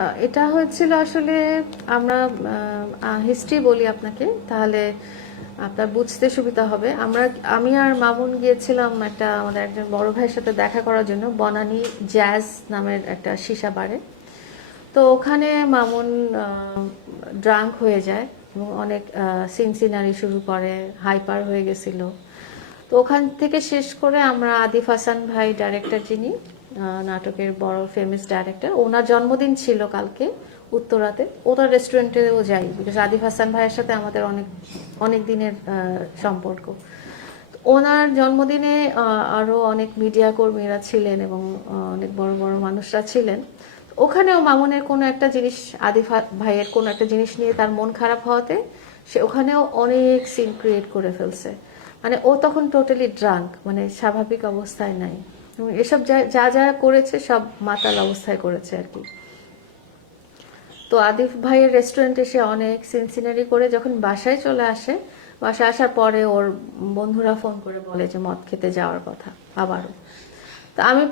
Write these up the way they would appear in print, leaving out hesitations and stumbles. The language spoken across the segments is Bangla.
এটা হয়েছিল আসলে আমরা হিস্ট্রি বলি আপনাকে, তাহলে আপনার বুঝতে সুবিধা হবে। আমি আর মামুন গিয়েছিলাম আমাদের একজন বড় ভাইয়ের সাথে দেখা করার জন্য বনানী জ্যাজ নামের একটা সীসা বারে। তো ওখানে মামুন ড্রাঙ্ক হয়ে যায় এবং অনেক সিনসিনারি শুরু করে, হাইপার হয়ে গেছিল। তো ওখান থেকে শেষ করে আমরা আদিফ হাসান ভাই ডাইরেক্টর, যিনি নাটকের বড় ফেমাস ডাইরেক্টর, ওনার জন্মদিন ছিল কালকে উত্তরাতে। ওনার রেস্টুরেন্টেও যাই, বিকজ আদিফ হাসান ভাইয়ের সাথে আমাদের অনেক অনেক দিনের সম্পর্ক। ওনার জন্মদিনে আরও অনেক মিডিয়া কর্মীরা ছিলেন এবং অনেক বড় বড় মানুষরা ছিলেন। ওখানেও মামুনের কোনো একটা জিনিস, আদিফ ভাইয়ের কোনো একটা জিনিস নিয়ে তার মন খারাপ হওয়াতে সে ওখানেও অনেক সিন ক্রিয়েট করে ফেলছে। মানে ও তখন টোটালি ড্রাঙ্ক, মানে স্বাভাবিক অবস্থায় নাই। এবং এসব যা যা করেছে সব মাতাল অবস্থায় করেছে আর কি। তো আদিফ ভাইয়ের রেস্টুরেন্টে সে অনেক সিনসিনারি করে যখন বাসায় চলে আসে, বাসায় আসার পরে ওর বন্ধুরা ফোন করে বলে যে মদ খেতে যাওয়ার কথা আবারও। তা আমি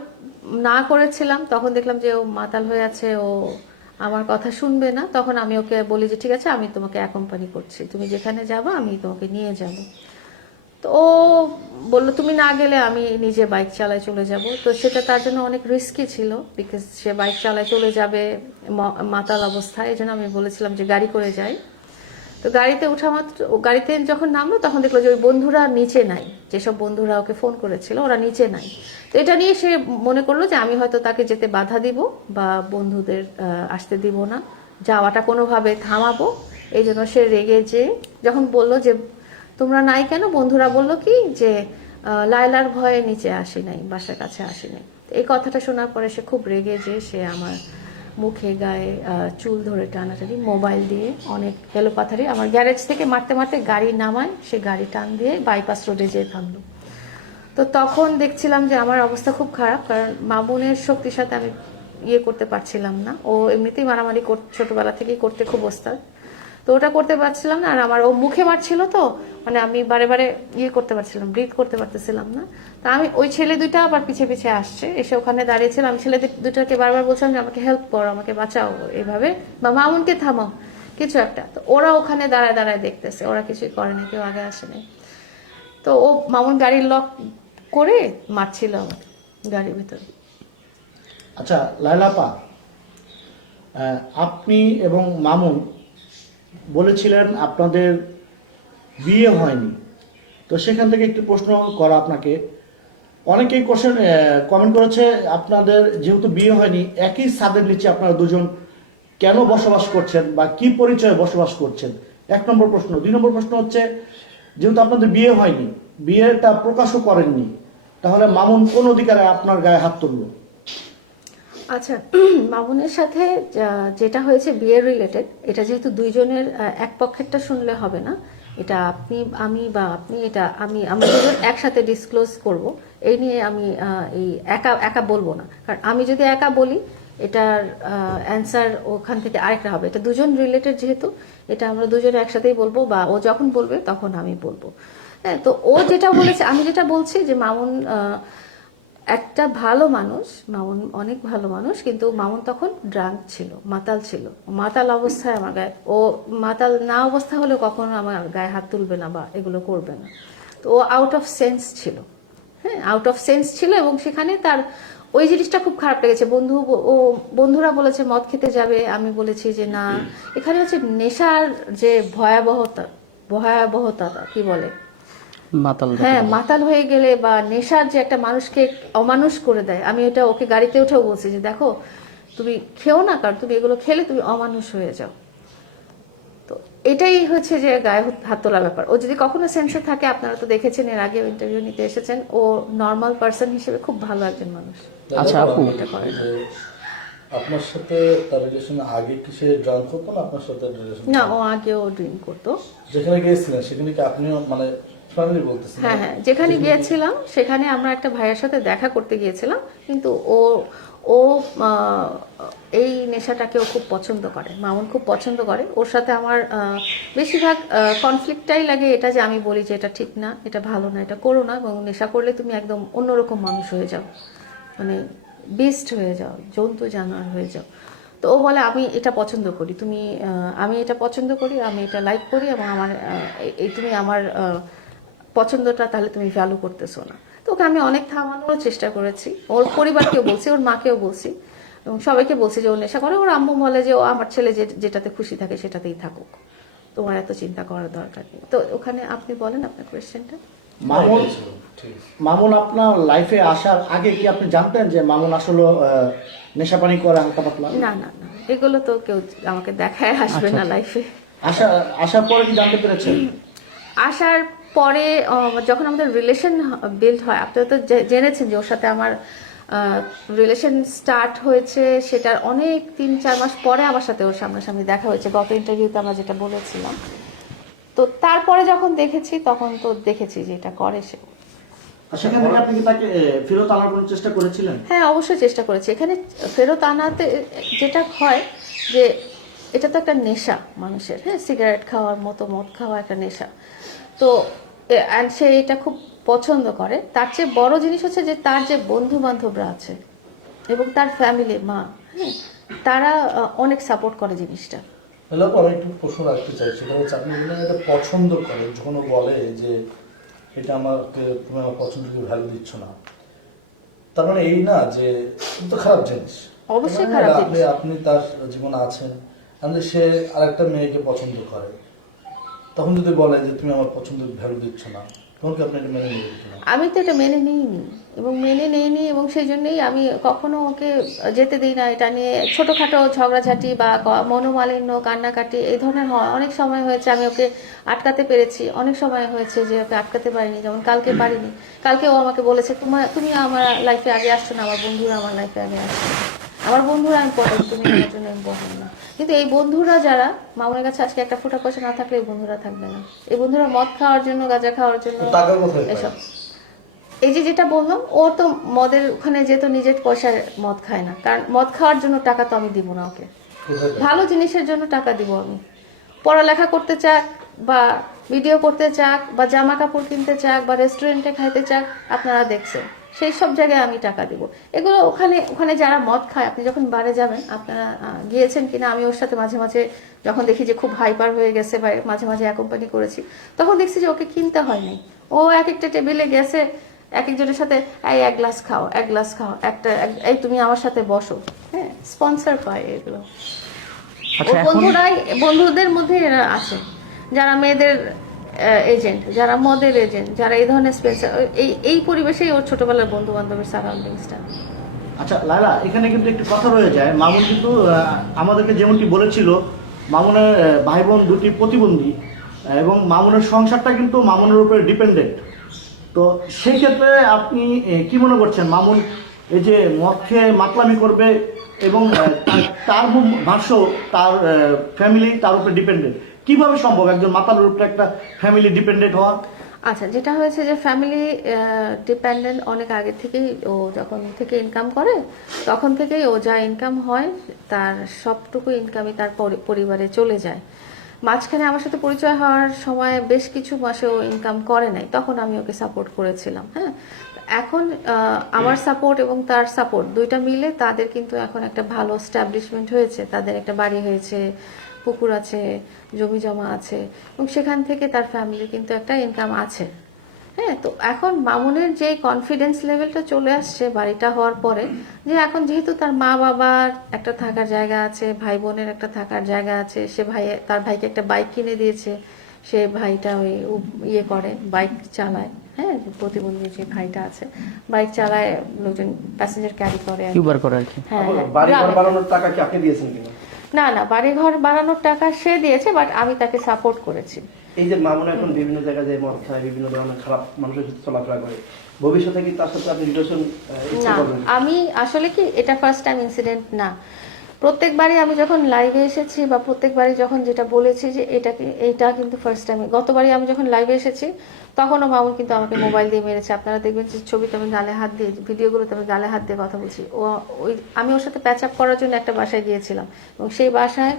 না করেছিলাম, তখন দেখলাম যে ও মাতাল হয়ে আছে, ও আমার কথা শুনবে না। তখন আমি ওকে বলি যে ঠিক আছে, আমি তোমাকে অ্যাকম্পানি করছি, তুমি যেখানে যাবো আমি তোমাকে নিয়ে যাব। তো ও বললো তুমি না গেলে আমি নিজে বাইক চালায় চলে যাব। তো সেটা তার জন্য অনেক রিস্কি ছিল, বিকজ সে বাইক চালায় চলে যাবে মাতাল অবস্থায়। এই জন্য আমি বলেছিলাম যে গাড়ি করে যাই। তো গাড়িতে ওঠা মাত্র, গাড়িতে যখন নামলো তখন দেখলো যে ওই বন্ধুরা নিচে নাই, যেসব বন্ধুরা ওকে ফোন করেছিল ওরা নিচে নাই। তো এটা নিয়ে সে মনে করলো যে আমি হয়তো তাকে যেতে বাধা দিব বা বন্ধুদের আসতে দিব না, যাওয়াটা কোনোভাবে থামাবো। এই জন্য সে রেগে যে যখন বললো যে তোমরা নাই কেন, বন্ধুরা বলল কি যে লায়লার ভয়ে নিচে আসি নাই, বাসার কাছে আসি নাই। এই কথাটা শোনার পরে সে খুব রেগে যে সে আমার মুখে গায়ে চুল ধরে টানাটানি, মোবাইল দিয়ে অনেক হেলোপাথারি, আমার গ্যারেজ থেকে মারতে মারতে গাড়ি নামায়, সে গাড়ি টান দিয়ে বাইপাস রোডে যেয়ে থামলো। তো তখন দেখছিলাম যে আমার অবস্থা খুব খারাপ, কারণ মামুনের শক্তির সাথে আমি করতে পারছিলাম না। ও এমনিতেই মারামারি ছোটবেলা থেকেই করতে খুব ওস্তাদ। তো ওটা করতে পারছিলাম না, আর আমার ও মুখে মারছিল, তো মানে আমি বারে বারে করতে পারছিলাম, ব্রিথ করতে পারতেছিলাম না। তা আমি ওই ছেলে দুইটা আবার পিছে পিছে আসছে, এসে ওখানে দাঁড়িয়েছিল। আমি ছেলে দুইটাকে বারবার বলছিলাম যে আমাকে হেল্প করো, আমাকে বাঁচাও এভাবে, বা মামুনকে থামাও কিছু একটা। তো ওরা ওখানে দাঁড়ায় দাঁড়ায় দেখতেছে, ওরা কিছুই করে না, কেউ আগে আসে নাই। তো ও মামুন গাড়ির লক করে মারছিল আমাকে গাড়ির ভিতরে। আচ্ছা লায়লাপা, আপনি এবং মামুন বলেছিলেন আপনাদের বিয়ে হয়নি, তো সেখান থেকে একটি প্রশ্ন করা আপনাকে। অনেকেই কোশ্চেন কমেন্ট করেছে আপনাদের যেহেতু বিয়ে হয়নি, একই ছাদের নিচে আপনারা দুজন কেন বসবাস করছেন বা কি পরিচয়ে বসবাস করছেন, 1 নম্বর প্রশ্ন। 2 নম্বর প্রশ্ন হচ্ছে, যেহেতু আপনাদের বিয়ে হয়নি, বিয়েটা প্রকাশও করেননি, তাহলে মামুন কোন অধিকারে আপনার গায়ে হাত তুললো? আচ্ছা, মামুনের সাথে যেটা হয়েছে বিয়ের রিলেটেড, এটা যেহেতু দুইজনের এক পক্ষেরটা শুনলে হবে না, এটা আপনি আমি বা আপনি, এটা আমরা দুজন একসাথে ডিসক্লোজ করব। এই নিয়ে আমি এই একা একা বলবো না, কারণ আমি যদি একা বলি এটার অ্যান্সার ওখান থেকে আরেকটা হবে। এটা দুজন রিলেটেড যেহেতু, এটা আমরা দুজনে একসাথেই বলবো, বা ও যখন বলবে তখন আমি বলবো। হ্যাঁ, তো ও যেটা বলেছে, আমি যেটা বলছি যে মামুন একটা ভালো মানুষ, মামুন অনেক ভালো মানুষ, কিন্তু মামুন তখন ড্রাঙ্ক ছিল, মাতাল ছিল। মাতাল অবস্থায় আমার গায়ে, ও মাতাল না অবস্থা হলে কখনো আমার গায়ে হাত তুলবে না বা এগুলো করবে না। তো ও আউট অফ সেন্স ছিল। হ্যাঁ, আউট অফ সেন্স ছিল, এবং সেখানে তার ওই জিনিসটা খুব খারাপ লেগেছে। বন্ধুরা বলেছে মদ খেতে যাবে, আমি বলেছি যে না। এখানে হচ্ছে নেশার যে ভয়াবহতা কি বলে, মাতাল হ্যাঁ, যাকে বলে। মাতাল হয়ে গেলে বা নেশার যে একটা মানুষকে অমানুষ করে দেয়। আমি এটা ওকে গাড়িতে উঠেও বলছি যে দেখো তুমি খেও না, কারণ তুমি এগুলো খেলে তুমি অমানুষ হয়ে যাও। তো এটাই হচ্ছে যে গায়ে হাত তোলার ব্যাপার। ও যদি কখনো সেন্সে থাকে, আপনারা তো দেখেছেন, এর আগে ইন্টারভিউ নিতে এসেছেন, ও নর্মাল পার্সন হিসেবে খুব ভালো একজন মানুষ। আচ্ছা আপু, এটা করে না। আপনার সাথে তার রিলেশন আগে কি সে ড্রাঙ্ক হতো না আপনার সাথে রিলেশন? না, ও আগেও ড্রিঙ্ক করতো। যেখানে গিয়েছিলেন সেখানে কি আপনিও মানে ফ্যামিলি বলতেছেন? হ্যাঁ হ্যাঁ, যেখানে গিয়েছিলাম সেখানে আমরা একটা ভাইয়ের সাথে দেখা করতে গিয়েছিলাম, কিন্তু ও ও আহ, এই নেশাটাকে ও খুব পছন্দ করে, মামুন খুব পছন্দ করে। ওর সাথে আমার বেশিরভাগ কনফ্লিক্টটাই লাগে এটা যে আমি বলি যে এটা ঠিক না, এটা ভালো না, এটা করো না, এবং নেশা করলে তুমি একদম অন্যরকম মানুষ হয়ে যাও, মানে বিস্ট হয়ে যাও, জন্তু জানোয়ার হয়ে যাও। তো তো ও বলে আমি এটা পছন্দ করি, আমি এটা পছন্দ করি, আমি এটা লাইক করি, এবং আমার এই তুমি আমার পছন্দটা তাহলে তুমি ভ্যালু করতেছো না। তো ওকে আমি অনেক থামানোর চেষ্টা করেছি, ওর পরিবারকেও বলছি, ওর মাকেও বলছি, এবং সবাইকে বলছি যে ও নেশা করে। ওর আম্মু বলে যে ও আমার ছেলে যেটাতে খুশি থাকে সেটাতেই থাকুক, তোমার এত চিন্তা করার দরকার নেই। তো ওখানে আপনি বলেন আপনার কোয়েশ্চেনটা। মামুন ঠিক আছে। মামুন আপনার লাইফে আসার আগে কি আপনি জানতেন যে মামুন আসলে নেশা পানি করে হালকা পাতলা? না না না, এগুলো তো কেউ আমাকে দেখায় আসবে না লাইফে। আসার পরে কি জানতে পেরেছেন? আসার পরে যখন আমাদের রিলেশন বিল্ড হয়, আপনারা তো জেনেছেন যে ওর সাথে আমার রিলেশন স্টার্ট হয়েছে, সেটার অনেক 3-4 মাস পরে আমার সাথে ওর সামনাসামনি দেখা হয়েছে, গত ইন্টারভিউতে আমরা যেটা বলেছিলাম। তো তারপরে যখন দেখেছি তখন তো দেখেছি যে এটা করে সে। সেখান থেকে আপনি কি তাকে ফেরত আনার কোনো চেষ্টা করেছিলেন? হ্যাঁ, অবশ্যই চেষ্টা করেছি। এখানে ফেরত আনাতে যেটা হয় যে এটা তো একটা নেশা মানুষের, হ্যাঁ, সিগারেট খাওয়ার মতো মদ খাওয়া একটা নেশা। তো and সে এটা খুব পছন্দ করে। তার চেয়ে বড় জিনিস হচ্ছে যে তার যে বন্ধু বান্ধবরা আছে এবং তার ফ্যামিলি, মা, হ্যাঁ, তারা অনেক সাপোর্ট করে জিনিসটা। এলাকা আমি একটু প্রশ্ন রাখতে চাই, সেটা হচ্ছে আপনি বললেন এটা পছন্দ করে, যখন ও বলে যে এটা আমাকে তুমি আমার পছন্দকে ভ্যালু দিচ্ছ না, তার মানে এই না যে এটা তো খারাপ জিনিস। অবশ্যই তার মানে খারাপ আপনি জিনিস। আপনি তার জীবনে আছেন, তাহলে সে আরেকটা মেয়েকে পছন্দ করে, তখন যদি বলে যে তুমি আমার পছন্দকে ভ্যালু দিচ্ছ না, তখন কি আপনি এটা মেনে নেবেন কিনা? আমি তো এটা মেনে নিইনি এবং সেই জন্যই আমি কখনো ওকে যেতে দিই না। এটা নিয়ে ছোটখাটো ঝগড়াঝাটি বা মনোমালিন্য, কান্নাকাটি এই ধরনের হয়। অনেক সময় হয়েছে আমি ওকে আটকাতে পেরেছি, অনেক সময় হয়েছে যে ওকে আটকাতে পারিনি, যেমন কালকে পারিনি। কালকে ও আমাকে বলেছে তুমি আমার লাইফে আগে আসছো না, আমার বন্ধুরা আমার লাইফে আগে আসছে। আমার বন্ধুরা ইম্পর্টেন্ট, তুমি আমার জন্য ইম্পর্টেন্ট না। কিন্তু এই বন্ধুরা যারা, মামুনের কাছে আজকে একটা ফোঁটা পয়সা না থাকলে এই বন্ধুরা থাকবে না। এই বন্ধুরা মদ খাওয়ার জন্য, গাঁজা খাওয়ার জন্য, টাকা কোথায় পায়? এসব। এই যে যেটা বললাম, ও তো মদের ওখানে যেত নিজের পয়সায় মদ খায় না, কারণ মদ খাওয়ার জন্য টাকা তো আমি দিব না ওকে। কোথায় পায়? ভালো জিনিসের জন্য টাকা দিব আমি। পড়ালেখা করতে চাক বা ভিডিও করতে চাক বা জামা কাপড় কিনতে চাক বা রেস্টুরেন্টে খাইতে চাক, আপনারা দেখছেন, সেই সব জায়গায় আমি টাকা দিব। এগুলো ওখানে যারা মদ খায়, আপনি যখন বারে যাবেন, আপনারা গিয়েছেন কিনা, আমি ওর সাথে মাঝে মাঝে যখন দেখি যে খুব হাইপার হয়ে গেছে বা মাঝে মাঝে অ্যাকম্পানি করেছি, তখন দেখছি যে ওকে কিনতে হয়নি। ও এক একটা টেবিলে গেছে, এক একজনের সাথে এই এক গ্লাস খাও, এই তুমি আমার সাথে বসো, হ্যাঁ, স্পন্সর পায় এগুলো। আচ্ছা, ওর এখন বন্ধুদের মধ্যে এরা আছে যারা মেয়েদের এজেন্ট, যারা মদের এজেন্ট, যারা এই ধরনের স্পেন্সার। এই পরিবেশেই ওর ছোটবেলার বন্ধু বান্ধবের সারাউন্ডিংসটা। আচ্ছা লায়লা, এখানে কিন্তু একটু কথা রয়ে যায়। মামুন কিন্তু আমাদেরকে যেমনটি বলেছিল, মামুনের ভাই বোন দুটি প্রতিবন্ধী, এবং মামুনের সংসারটা কিন্তু মামুনের উপরে ডিপেন্ডেন্ট। তো সেই ক্ষেত্রে আপনি কি মনে করছেন, মামুন এই যে মদ খেয়ে মাতলামি করবে এবং তার ভাষ্য তার ফ্যামিলি তার উপরে ডিপেন্ডেন্ট, কিভাবে সম্ভব একজন মাতালের উপরে একটা ফ্যামিলি ডিপেন্ডেন্ট হওয়া? আচ্ছা, যেটা হয়েছে যে ফ্যামিলি ডিপেন্ডেন্ট অনেক আগে থেকেই। ও যখন থেকে ইনকাম করে তখন থেকেই ও যা ইনকাম হয় তার সবটুকু ইনকামই তার পরিবারে চলে যায়। মাঝখানে আমার সাথে পরিচয় হওয়ার সময় বেশ কিছু মাসে ও ইনকাম করে নাই, তখন আমি ওকে সাপোর্ট করেছিলাম। হ্যাঁ, এখন আমার সাপোর্ট এবং তার সাপোর্ট দুইটা মিলে তাদের কিন্তু এখন একটা ভালো স্ট্যাবলিশমেন্ট হয়েছে, তাদের একটা বাড়ি হয়েছে, পুকুর আছে, জমি জমা আছে, এবং সেখান থেকে তার ফ্যামিলি কিন্তু একটা ইনকাম আছে। হ্যাঁ, তো এখন মামুনের যে কনফিডেন্স লেভেলটা চলে আসছে বাড়িটা হওয়ার পরে, যে এখন যেহেতু তার মা বাবার একটা থাকার জায়গা আছে, ভাই বোনের একটা থাকার জায়গা আছে, সে তার ভাইকে একটা বাইক কিনে দিয়েছে, সে ভাইটা ওই ইয়ে করে, বাইক চালায়, হ্যাঁ, প্রতিবন্ধী যে ভাইটা আছে বাইক চালায়, লোকজন প্যাসেঞ্জার ক্যারি করে আর কি। ইউবার করে আর কি। হ্যাঁ, হ্যাঁ, বাড়ি ঘর গ্রামে। বানানোর টাকা কি আপনি দিয়েছেন কিনা? না না, বাড়ি ঘর বানানোর টাকা সে দিয়েছে, বাট আমি তাকে সাপোর্ট করেছি। এই যে মামুন এখন বিভিন্ন জায়গায় যে মদ খায়, বিভিন্ন ধরনের খারাপ মানুষের সাথে চলাফেরা করে, ভবিষ্যতে কি তার সাথে আপনি রিলেশন ইচ্ছা না, করবেন? আমি আসলে কি, এটা ফার্স্ট টাইম ইনসিডেন্ট না। প্রত্যেকবারই আমি যখন লাইভে এসেছি বা প্রত্যেকবারই যখন যেটা বলেছি যে এইটা কিন্তু ফার্স্ট টাইম। গতবারই আমি যখন লাইভে এসেছি তখনও মামুন কিন্তু আমাকে মোবাইল দিয়ে মেরেছে। আপনারা দেখবেন যে ছবিতে আমি গালে হাত দিয়ে, ভিডিওগুলোতে আমি গালে হাত দিয়ে কথা বলছি। আমি ওর সাথে প্যাচ আপ করার জন্য একটা বাসায় গিয়েছিলাম, এবং সেই বাসায়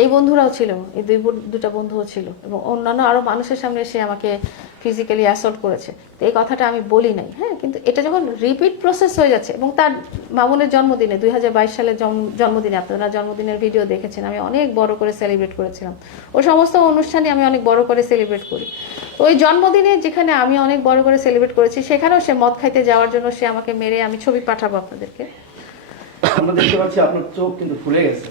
এই বন্ধুরাও ছিল, এই দুটা বন্ধুও ছিল, এবং অন্যান্য আরো মানুষের সামনে এসে আমাকে ফিজিক্যালি অ্যাসল্ট করেছে। তো এই কথাটা আমি বলি নাই, হ্যাঁ, কিন্তু এটা যখন রিপিট প্রসেস হয়ে যাচ্ছে, এবং তার মামুনের জন্মদিনে 2022 সালের জন্মদিনে, আপনারা জন্মদিনের ভিডিও দেখেছেন, আমি অনেক বড় করে সেলিব্রেট করেছিলাম। ওই সমস্ত অনুষ্ঠানে আমি অনেক বড় করে সেলিব্রেট করি। তো ওই জন্মদিনে যেখানে আমি অনেক বড় করে সেলিব্রেট করেছি, সেখানেও সে মদ খাইতে যাওয়ার জন্য সে আমাকে মেরে, আমি ছবি পাঠাবো আপনাদেরকে। আমরা দেখতে পাচ্ছি আপনার চোখ কিন্তু ফুলে গেছে।